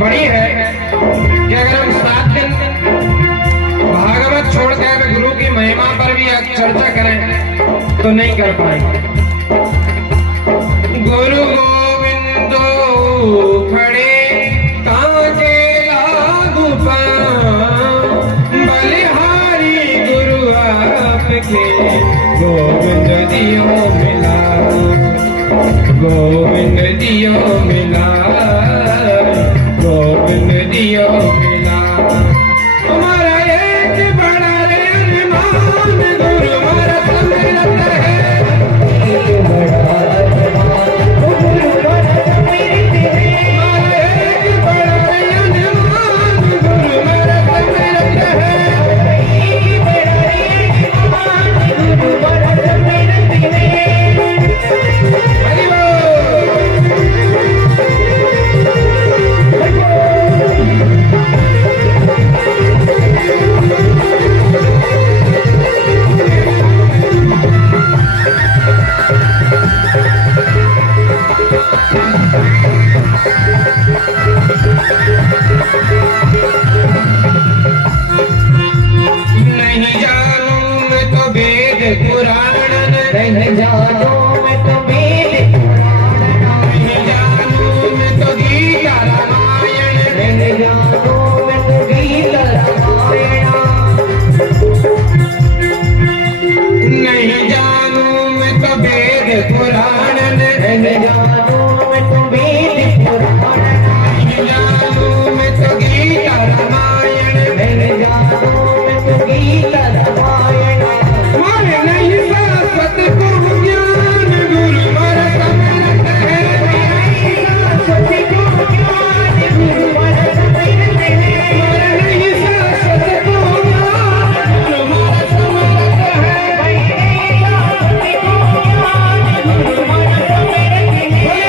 बड़ी है कि अगर हम 7 दिन भागवत छोड़कर गुरु की महिमा पर भी चर्चा करें तो नहीं कर पाएंगे। गुरु गोविंदो खड़े कांटे लागू बलिहारी गुरु आपके गोविंद दियो मिला, गोविंद दियो मिला, गोविंद दियो मिला। हमारा एक बड़ा रे अरमान गुरु हमारा समरत है, एक बड़ा अरमान गुरु हमारा समरत है। हमारा एक बड़ा रे अरमान गुरु हमारा समरत है, एक बड़ा रे अरमान गुरु हमारा समरत है। नहीं जानू मैं तो वेद पुराण, नहीं जानू मैं तो वेद पुराण, नहीं जानू मैं तो गीता रामायण, नहीं जानू मैं तो गीता रामायण, नहीं जानू मैं तो वेद पुराण, नहीं जानू मैं तो वेद पुराण, नहीं जानू मैं तो गीता रामायण, नहीं जानू गीता रामायण। मारे नहीं शाश्वत को ज्ञान गुरु हमारा समरत है, नहीं शाश्वत को ज्ञान गुरु हमारा समरत है। मारे नहीं शाश्वत को ज्ञान गुरु हमारा समरत है, नहीं शाश्वत को ज्ञान गुरु हमारा समरत है।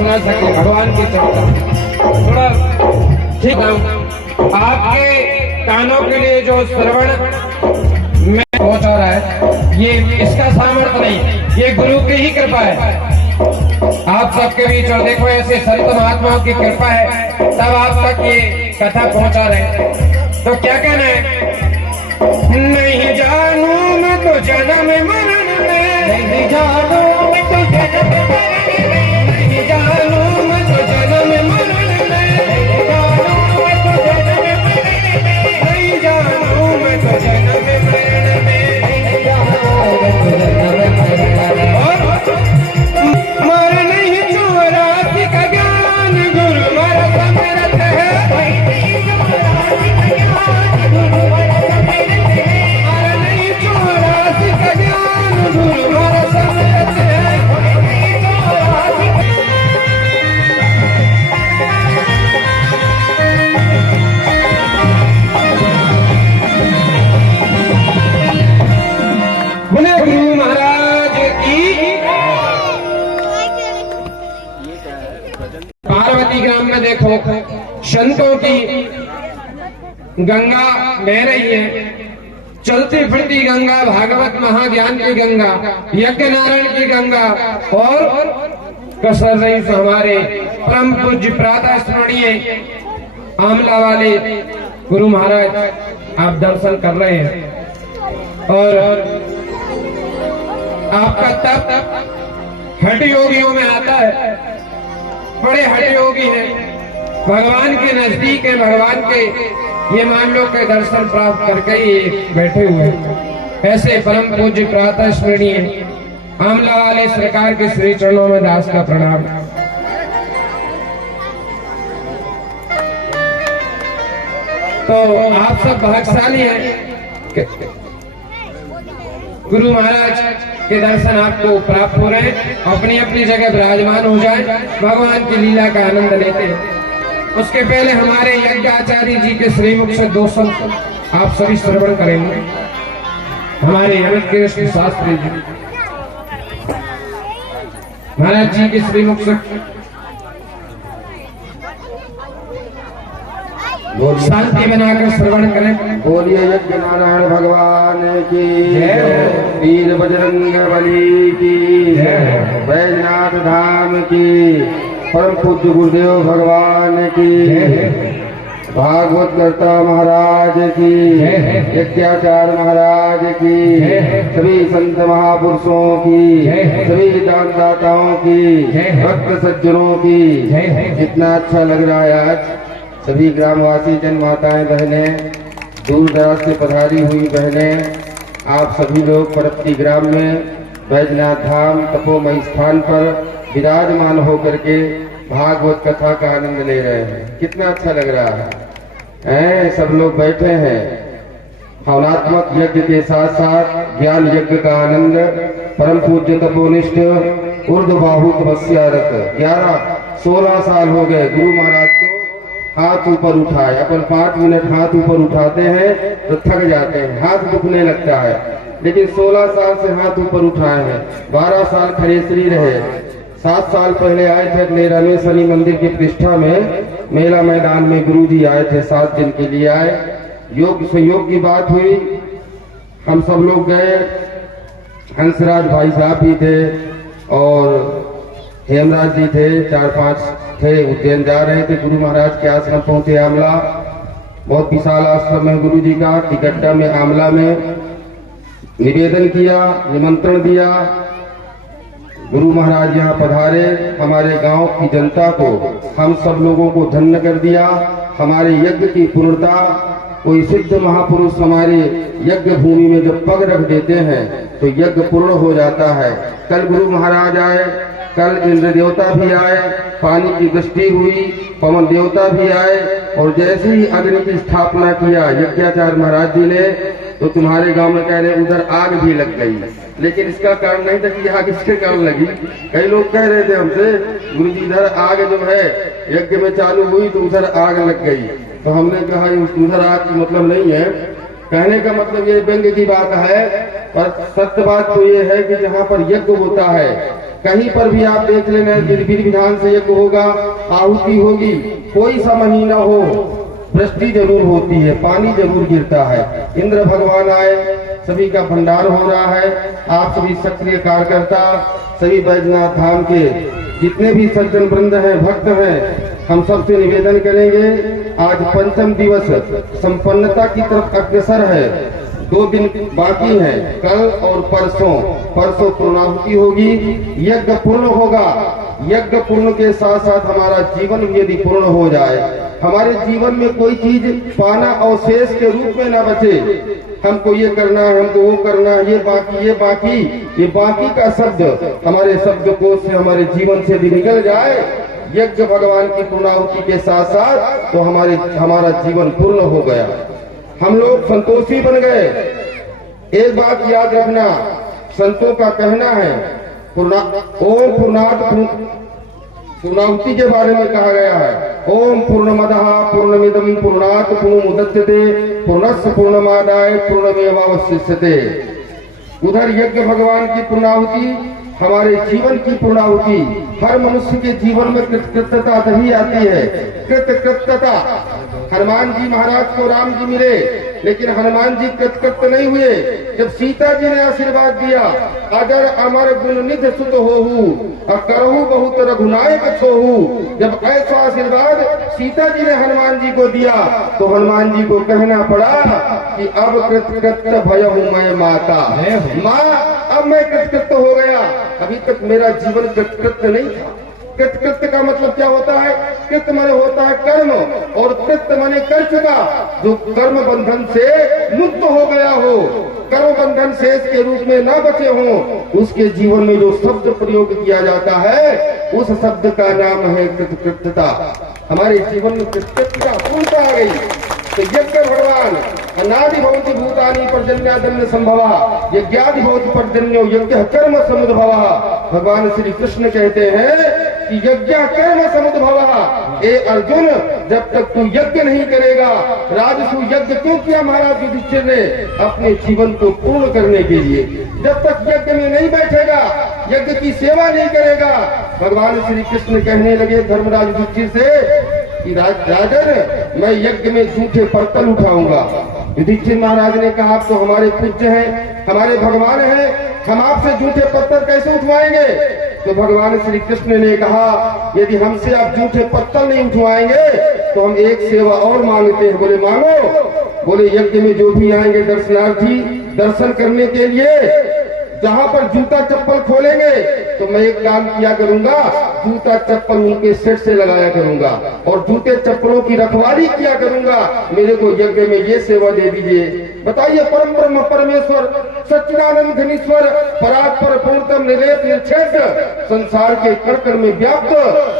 सुना सके भगवान की चर्चा। थोड़ा ठीक आपके कानों के लिए जो श्रवण में पहुंचा रहा है, ये इसका सामर्थ्य नहीं, ये गुरु की ही कृपा है। आप सबके बीच और देखो ऐसे संत महात्माओं की कृपा है, तब आप तक ये कथा पहुंचा रहे हैं। तो क्या कहना है? नहीं जानू मैं तो जन्म मरण में, नहीं जानू मैं तो जन्म मरण में, नहीं जानू मैं तो जन्म मरण में, नहीं जानू मैं तो जन्म मरण में, नहीं जानू मैं तो जन्म मरण में, नहीं जानू मैं तो जन्म मरण में। मर नहीं चौरासी का ज्ञान गुरु मर समरथ है, गुरु महाराज की। पार्वती ग्राम में देखो संतों की गंगा बह रही है, चलती फिरती गंगा, भागवत महाज्ञान की गंगा, यज्ञ नारायण की गंगा, और कसर रही हमारे परम पूज्य प्रातः स्मरणीय आमला वाले गुरु महाराज आप दर्शन कर रहे हैं। और आपका तप हठ योगियों में आता है, बड़े हठ योगी हैं, भगवान के नजदीक है, भगवान के ये मान लो के दर्शन प्राप्त करके ही बैठे हुए। ऐसे परम पूज्य प्रातः स्मरणीय आमला वाले सरकार के श्री चरणों में दास का प्रणाम। तो आप सब भाग्यशाली हैं, गुरु महाराज के दर्शन आपको प्राप्त हो रहे हैं, अपनी अपनी जगह विराजमान हो जाए, भगवान की लीला का आनंद लेते हैं। उसके पहले हमारे यज्ञ आचार्य जी के श्रीमुख से 2 संत आप सभी श्रवण करेंगे। हमारे अमित कृष्ण शास्त्री जी महाराज जी के श्रीमुख से शांति बनाकर श्रवण करें। बोलिए यज्ञ नारायण भगवान की जय, वीर बजरंग बली की जय, बैजनाथ धाम की, परम पूज्य गुरुदेव भगवान की, भागवत कर्ता महाराज की, यज्ञाचार्य महाराज की, सभी संत महापुरुषों की, सभी दानदाताओं की, भक्त सज्जनों की। कितना अच्छा लग रहा है आज सभी ग्रामवासी, जन माताएं, बहनें, दूर दराज से पधारी हुई बहनें, आप सभी लोग परप्ती ग्राम में बैजनाथ धाम तपोमय स्थान पर विराजमान होकर के भागवत कथा का आनंद ले रहे हैं। कितना अच्छा लग रहा है। सब लोग बैठे हैं, भावनात्मक यज्ञ के साथ साथ ज्ञान यज्ञ का आनंद। परम पूज्य तपोनिष्ठ ऊर्ध्वबाहु तपस्यारत 11-16 साल हो गए गुरु महाराज को हाथ ऊपर उठाए। अपन 5 मिनट हाथ ऊपर उठाते हैं तो थक जाते हैं, हाथ दुखने लगता है, लेकिन 16 साल से हाथ ऊपर उठाए हैं। 12 साल खड़ेसरी रहे। 7 साल पहले आए थे अपने रामेश्वरी मंदिर की प्रतिष्ठा में, मेला मैदान में गुरुजी आए थे, 7 दिन के लिए आए। योग संयोग की बात हुई, हम सब लोग गए, हंसराज भाई साहब भी थे और हेमराज जी थे, 4-5 थे। उज्जैन जा रहे थे, गुरु महाराज के आश्रम पहुंचे आमला। बहुत विशाल आश्रम है गुरु जी का, टिकट्टा में आमला में निवेदन किया, निमंत्रण दिया। गुरु महाराज यहाँ पधारे, हमारे गांव की जनता को, हम सब लोगों को धन्य कर दिया। हमारे यज्ञ की पूर्णता, कोई सिद्ध महापुरुष हमारे यज्ञ भूमि में जब पग रख देते हैं तो यज्ञ पूर्ण हो जाता है। कल गुरु महाराज आए, कल इंद्र देवता भी आए, पानी की दृष्टि हुई, पवन देवता भी आए, और जैसे ही अग्नि की स्थापना किया यज्ञाचार्य महाराज जी ने, तो तुम्हारे गांव में कह रहे उधर आग भी लग गई। लेकिन इसका कारण नहीं था कि आग किसके कारण लगी। कई लोग कह रहे थे हमसे, गुरु जी इधर आग जो है यज्ञ में चालू हुई तो उधर आग लग गई। तो हमने कहा उधर आग की मतलब नहीं है, कहने का मतलब ये व्यंग्य की बात है, पर सत्य बात तो ये है कि जहाँ पर यज्ञ होता है कहीं पर भी आप देख लेना, विधि विधान से यज्ञ होगा, आहुति होगी, कोई सा महीना हो, वृष्टि जरूर होती है, पानी जरूर गिरता है। इंद्र भगवान आए, सभी का भंडार हो रहा है। आप सभी सक्रिय कार्यकर्ता, सभी बैजनाथ धाम के जितने भी सज्जन वृंद हैं, भक्त हैं, हम सबसे निवेदन करेंगे, आज पंचम दिवस संपन्नता की तरफ अग्रसर है। 2 दिन बाकी है, कल और परसों पूर्णाहुति होगी, यज्ञ पूर्ण होगा। यज्ञ पूर्ण के साथ साथ हमारा जीवन भी यदि पूर्ण हो जाए, हमारे जीवन में कोई चीज पाना अवशेष के रूप में ना बचे, हमको ये करना है, हमको वो करना है, ये बाकी का शब्द हमारे शब्दकोश से, हमारे जीवन से यदि निकल जाए, यज्ञ भगवान की पूर्णाहुति के साथ साथ, तो हमारा जीवन पूर्ण हो गया, हम लोग संतोषी बन गए। एक बात याद रखना, संतों का कहना है, ओम पूर्णाहुति के बारे में कहा गया है, ओम पूर्णमदः पूर्णमिदं पूर्णात् पूर्णमुदच्यते पूर्णस्य पूर्णमादाय पूर्णमेवावशिष्यते। उधर यज्ञ भगवान की पूर्णाहुति, हमारे जीवन की पूर्णाहुति। हर मनुष्य के जीवन में कृतकृत्यता तभी आती है, कृतकृत्यता। हनुमान जी महाराज को राम जी मिले, लेकिन हनुमान जी कृतकृत्य नहीं हुए। जब सीता जी ने आशीर्वाद दिया, अगर अमर गुण निधि सुत होहु करहु बहुत रघुनायक छोहु, जब ऐसा आशीर्वाद सीता जी ने हनुमान जी को दिया, तो हनुमान जी को कहना पड़ा कि अब कृतकृत्य भयहु मैं माता, माँ अब मैं कृतकृत्य हो गया, अभी तक मेरा जीवन कृतकृत्य नहीं था। कृतकृत्य का मतलब क्या होता है? कृत माने होता है कर्म, और कृत्य माने कर चुका, जो कर्म बंधन से मुक्त हो गया हो, कर्म बंधन शेष के रूप में न बचे हो, उसके जीवन में जो शब्द प्रयोग किया जाता है, उस शब्द का नाम है कृतकृत्यता। हमारे जीवन में कृतकृत्यता पूर्णता आ गई। तो यज्ञ भगवान अनादि भवति भूतानि पर्जन्यादन्य संभवा, यज्ञादि भवति पर्जन्यो यज्ञ कर्म समुद्भवा। भगवान श्री कृष्ण कहते हैं कि यज्ञ कर्म समुद्भवा। ए अर्जुन, जब तक तू यज्ञ नहीं करेगा, राजसु यज्ञ क्यों किया महाराज युधिष्ठिर ने? अपने जीवन को पूर्ण करने के लिए। जब तक यज्ञ में नहीं बैठेगा, यज्ञ की सेवा नहीं करेगा, भगवान श्री कृष्ण कहने लगे धर्मराज युधिष्ठिर से कि राजन, मैं यज्ञ में झूठे बर्तन उठाऊंगा। युधिष्ठिर महाराज ने कहा, आप तो हमारे पूज्य हैं, हमारे भगवान हैं, हम आपसे झूठे पत्थर कैसे उठवाएंगे? तो भगवान श्री कृष्ण ने कहा, यदि हमसे आप झूठे पत्थर नहीं उठवाएंगे तो हम एक सेवा और मांगते हैं। बोले मांगो। बोले यज्ञ में जो भी आएंगे दर्शनार्थी, दर्शन करने के लिए, जहां पर जूता चप्पल खोलेंगे तो मैं एक काम किया करूंगा, जूता चप्पल उनके सेट से लगाया करूंगा और जूते चप्पलों की रखवाली किया करूंगा। मेरे को यज्ञ में ये सेवा दे दीजिए। बताइए, परम ब्रह्म परमेश्वर सच्चिदानंद घनीश्वर परात्पर पूर्णतम निरेत निर्छेद, संसार के कण में व्याप्त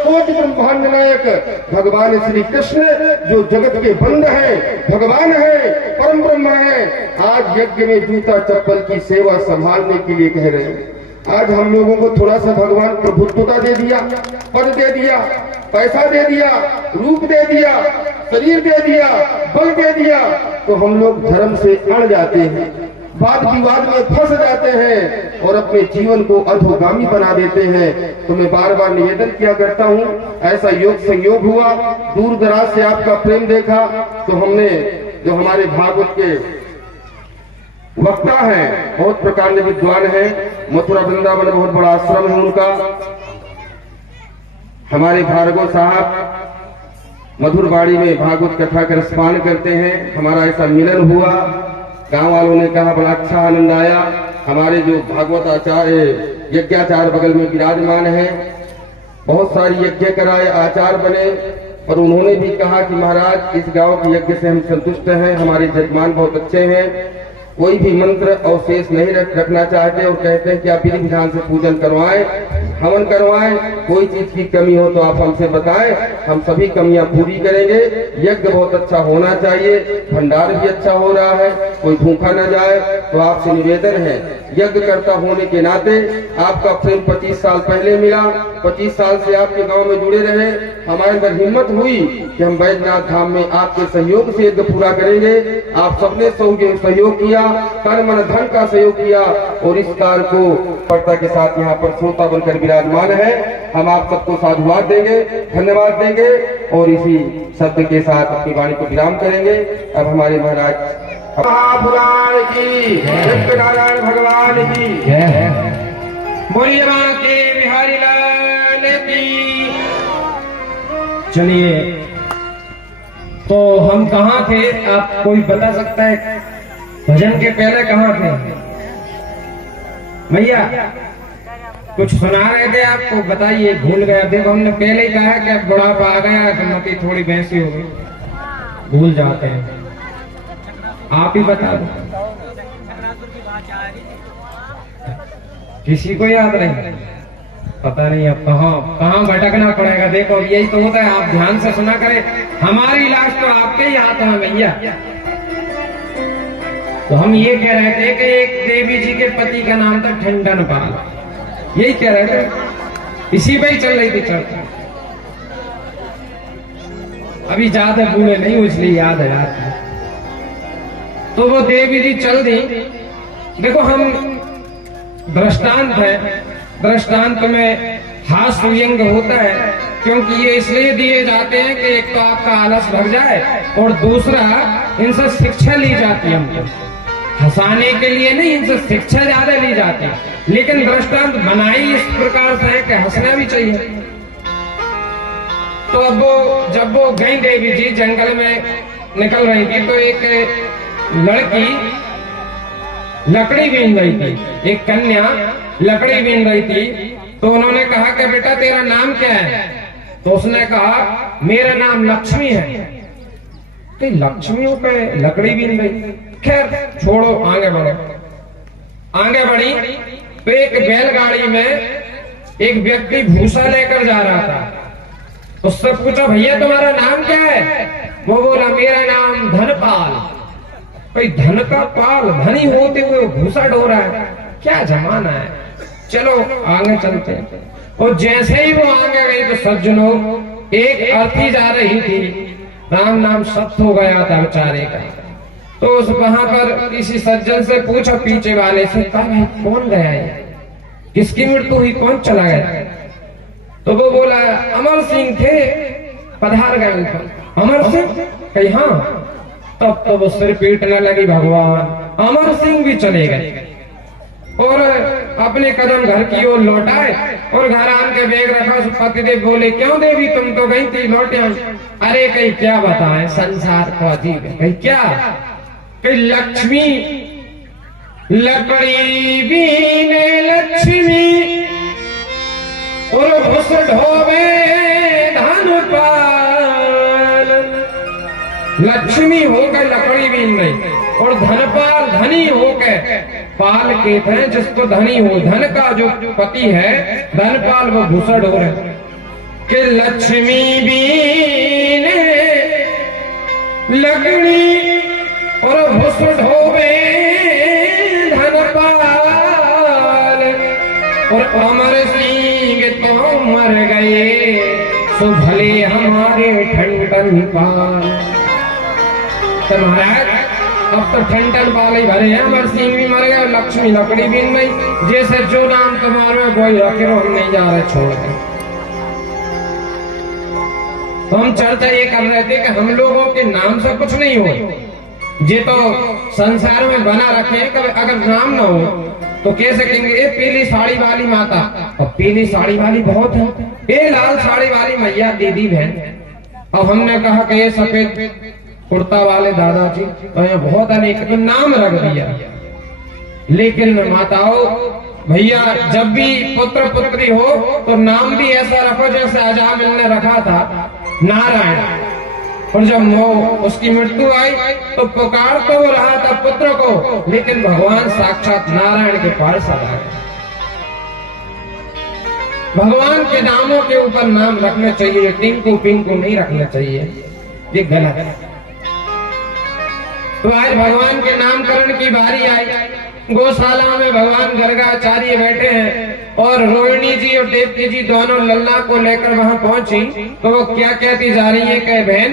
कोटि ब्रह्मांड नायक भगवान श्री कृष्ण, जो जगत के बंद है, भगवान है, परम ब्रह्म है, आज यज्ञ में जूता चप्पल की सेवा संभालने के लिए कह रहे हैं। आज हम लोगों को थोड़ा सा भगवान प्रभुत्वता दे दिया, पद दे दिया, पैसा दे दिया, रूप दे दिया, शरीर दे दिया, बल दे दिया, तो हम लोग धर्म से अड़ जाते हैं, वाद विवाद में फंस जाते हैं और अपने जीवन को अधोगामी बना देते हैं। तो मैं बार बार निवेदन किया करता हूँ, ऐसा योग संयोग हुआ, दूर दराज से आपका प्रेम देखा, तो हमने जो हमारे भागवत के वक्ता हैं, बहुत प्रकार के विद्वान हैं, मथुरा वृंदावन बहुत बड़ा आश्रम है उनका, हमारे भार्गव साहब मधुरवाड़ी में भागवत कथा का रसपान करते हैं। हमारा ऐसा मिलन हुआ, गांव वालों ने कहा बड़ा अच्छा आनंद आया। हमारे जो भागवत आचार्य यज्ञाचार्य बगल में विराजमान है, बहुत सारी यज्ञ कराए, आचार बने, और उन्होंने भी कहा कि महाराज इस गांव के यज्ञ से हम संतुष्ट हैं, हमारे जजमान बहुत अच्छे हैं, कोई भी मंत्र अवशेष नहीं रखना चाहते और कहते हैं कि आप विधि विधान से पूजन करवाएं, हवन करवाएं, कोई चीज की कमी हो तो आप हमसे बताएं, हम सभी कमियां पूरी करेंगे। यज्ञ बहुत अच्छा होना चाहिए, भंडार भी अच्छा हो रहा है, कोई भूखा न जाए। तो आपसे निवेदन है, यज्ञ करता होने के नाते आपका प्रेम 25 साल पहले मिला, 25 साल से आपके गांव में जुड़े रहे। हमारे अंदर हिम्मत हुई कि हम बैजनाथ धाम में आपके सहयोग से यज्ञ पूरा करेंगे। आप सबने सहयोग किया, तन मन धन का सहयोग किया और इस कार्य को पर्दा के साथ यहाँ पर श्रोता बनकर विराजमान है। हम आप सबको साधुवाद देंगे, धन्यवाद देंगे और इसी शब्द के साथ अपनी वाणी को विराम करेंगे। अब हमारे महाराज महापुराण की, सत्यनारायण भगवान की बोलिए मां के बिहारी लाल की। चलिए, तो हम कहाँ थे, आप कोई बता सकता है? भजन के पहले कहाँ थे भैया? कुछ सुना रहे थे आपको, बताइए। भूल गया। देखो, हमने पहले ही कहा कि अब बुढ़ापा आ गया तो मती थोड़ी भैंसी हो गई, भूल जाते हैं। आप ही बता दो, किसी को याद नहीं? पता नहीं अब कहाँ भटकना पड़ेगा। देखो, यही तो होता है, आप ध्यान से सुना करें। हमारी लाश तो आपके ही हाथों में भैया। तो हम ये कह रहे थे कि एक देवी जी के पति का नाम था ठंडन पाल, यही कह रहे थे, इसी पे ही चल रही थी चर्चा। अभी ज्यादा बूढ़े नहीं हुए इसलिए याद है यार। तो वो देवी जी चल दी। देखो, हम दृष्टांत है, दृष्टांत में हास्य व्यंग होता है, क्योंकि ये इसलिए दिए जाते हैं कि एक तो आपका आलस भर जाए और दूसरा इनसे शिक्षा ली जाती है। हमको हंसाने के लिए नहीं, इनसे शिक्षा ज्यादा ली जाती है। लेकिन दृष्टांत बनाई इस प्रकार से है कि हंसना भी चाहिए। तो अब जब वो गई देवी जी जंगल में निकल रही थी, तो एक लड़की लकड़ी बीन रही थी, एक कन्या लकड़ी बीन रही थी। तो उन्होंने कहा कि बेटा तेरा नाम क्या है? तो उसने कहा मेरा नाम लक्ष्मी है। तो लक्ष्मियों पे लकड़ी बीन रही। खैर छोड़ो, आगे बढ़ो। आगे बढ़ी तो एक बैलगाड़ी में एक व्यक्ति भूसा लेकर जा रहा था। उससे पूछा भैया तुम्हारा नाम क्या है? वो बोला मेरा नाम धनपाल। भाई धन का पाल, धनी होते हुए भूसा ढो रहा है, क्या जमाना है। चलो आगे चलते हैं। और जैसे ही वो आगे गई तो सज्जनों, एक अर्थी जा रही थी, राम नाम सत्य हो गया था बेचारे का। तो उस वहां पर किसी सज्जन से पूछा, पीछे वाले से, कहा भाई कौन गया है, किसकी मृत्यु हुई, कौन चला गया? तो वो बोला अमर सिंह थे, पधार गए ऊपर। अमर सिंह? कही हाँ। तब तो वो सिर पीटने लगी, भगवान अमर सिंह भी चले गए। और अपने कदम घर की ओर लौटाए और घर आन के बैग रखा। पतिदेव बोले क्यों देवी तुम तो गई थी, लौटे? अरे कहीं क्या बताएं, संसार को अजीब है। कहीं क्या? कहीं लक्ष्मी लकड़ी बीने लक्ष्मी और घुस ढोवे धन पाल। लक्ष्मी होकर लकड़ी बीन रही और धनपाल धनी होकर पाल के थे, जिसको धनी हो, धन का जो पति है धनपाल, वो घुसड़ हो रहे कि लक्ष्मी बीने लकड़ी और घुसड़ होवे धनपाल। और अमर सिंह तो मर गए, सो भले हमारे ठंडन पाल। तो महाराज अब तो ठंडन पाल ही भरे हैं, अमर सिंह भी मर गए, लक्ष्मी लकड़ी बीन गई। जैसे जो नाम तुम्हारे वही रखे, हम नहीं जा रहे, छोड़ दे। तो हम चर्चा ये कर रहे थे कि हम लोगों के नाम से कुछ नहीं हो, ये तो संसार में बना रखे हैं। अगर नाम ना हो तो कैसे कहेंगे ये पीली साड़ी वाली माता, और पीली साड़ी वाली बहुत है, ये लाल साड़ी वाली मैया दीदी बहन। अब हमने कहा कि ये सफेद कुर्ता वाले दादाजी, तो ये बहुत अनेक नाम रख दिया। लेकिन माताओं भैया, जब भी पुत्र पुत्री हो तो नाम भी ऐसा रखो जैसे अजामिल ने रखा था नारायण। और जब वो उसकी मृत्यु आई तो पुकार तो वो रहा था पुत्र को, लेकिन भगवान साक्षात नारायण के पास आ गए। भगवान के नामों के ऊपर नाम रखना चाहिए, टिंकू पिंकू नहीं रखना चाहिए, ये गलत है। तो आज भगवान के नामकरण की बारी आई। गौशाला में भगवान गर्गाचार्य बैठे हैं और रोहिणी जी और देवकी जी दोनों लल्ला को लेकर वहां पहुंची तो वो क्या कहती जा रही है कि बहन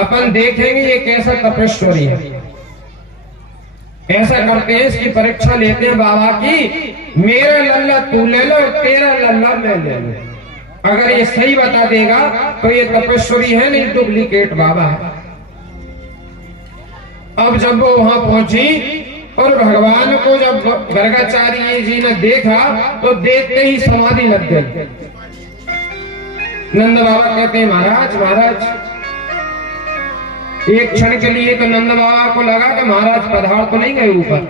अपन देखेंगे ये कैसा तपस्वी है। ऐसा करते हैं, इसकी परीक्षा लेते हैं बाबा की, मेरा लल्ला तू ले लो, तेरा लल्ला मैं ले लो। अगर ये सही बता देगा तो ये तपस्वी है, नहीं डुप्लीकेट बाबा है। अब जब वो वहां पहुंची और भगवान को जब गर्गाचार्य जी ने देखा तो देखते ही समाधि लग गई। नंद बाबा कहते हैं महाराज महाराज, एक क्षण के लिए तो नंद बाबा को लगा कि महाराज पधार तो नहीं गए ऊपर,